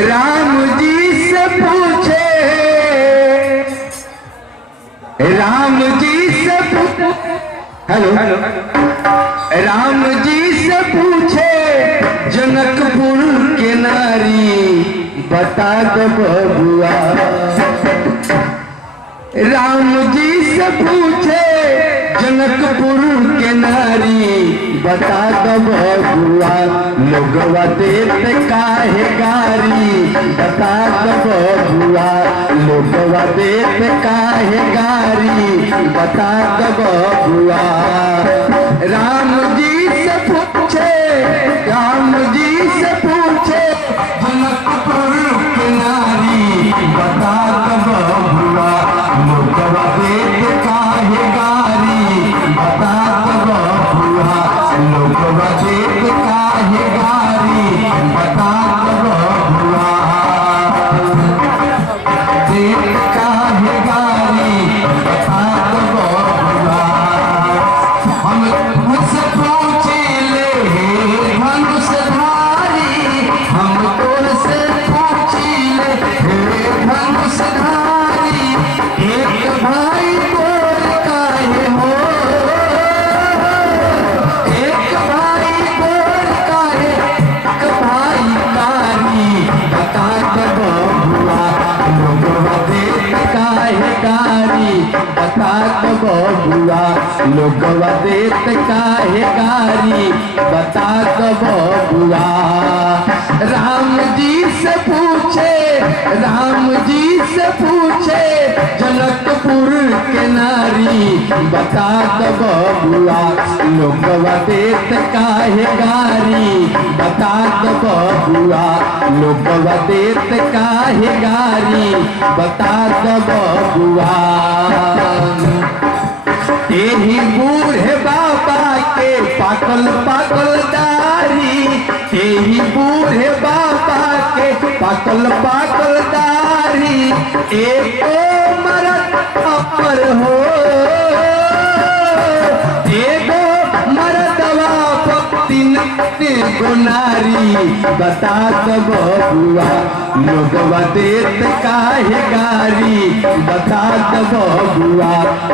राम जी से पूछे, राम जी से हेलो राम जी से पूछे जनकपुर के नारी बता दो बबुआ। राम जी से पूछे जनकपुर के नारी बता दो बबुआ। लोगवा देते काहे गारी बता दो बबुआ। लोगवा देते काहे गारी बता दो बबुआ। राम जी से पूछे, राम जी से पूछे जनकपुर के नारी बता दो बबुआ। लोगवा देते काहे गारी बता दो बबुआ। लोगवा देते काहे गारी बता दो बबुआ। देते काहे गारी बता दो बबुआ। हम मुझसे पूछे ले धनुषधारी, हम तुझसे पूछी ले धनुषधारी। एक भाई बोल काहे हो, एक भाई बोल काहे, एक भाई कारी बता दो बबुआ। लोगवा देते काहे गारी बता दो बबुआ। लोगवा देते काहे गारी बता दो बबुआ। राम जी से पूछे, राम जी से पूछे जनकपुर के नारी बता दो बबुआ। लोगवा देते काहे गारी बता दो बबुआ। लोगवा देते काहे गारी बता दो बबुआ। यही बूढ़े बाबा के पाकल पाकल दाढ़ी, यही बूढ़े बाबा के पाकल पाकल दाढ़ी। एक मरद अपर हो, एगो मरदवा तीन गुनारी बता दो बबुआ। लोगवा देते काहे गारी बता दो बबुआ।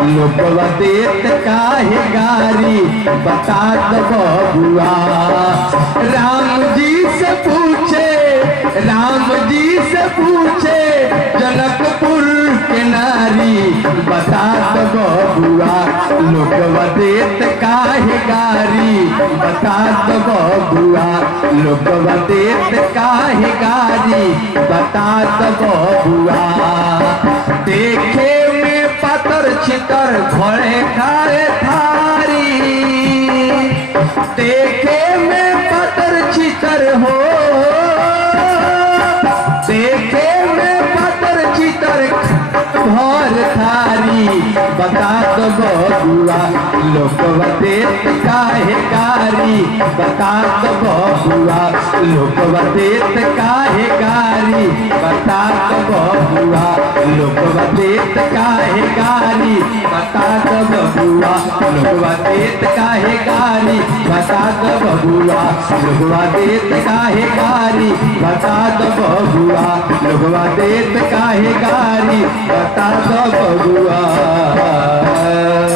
लोगवा देते काहे गारी बता दो बबुआ। राम जी से पूछे, राम जी से पूछे जनकपुर के नारी बता दो बबुआ। लोगवा देते काहे गारी बता दो बबुआ। लोगवा देते काहे गारी बता दो बबुआ। देखे में पतर छितर घोड़े खाए थारी, देखे में पतर छितर हो, देखे में पतर छितर भर थारी बता दो बबुआ। लोगवा देते काहे गारी बता दो बबुआ। लोगवा देते काहे गारी बता दो बबुआ। लोगवा देते काहे गारी बता दो बबुआ। लोगवा देते काहे गारी बता दो बबुआ। लोगवा देते काहे गारी बता दो बबुआ। लोगवा देते काहे गारी बता दो बबुआ।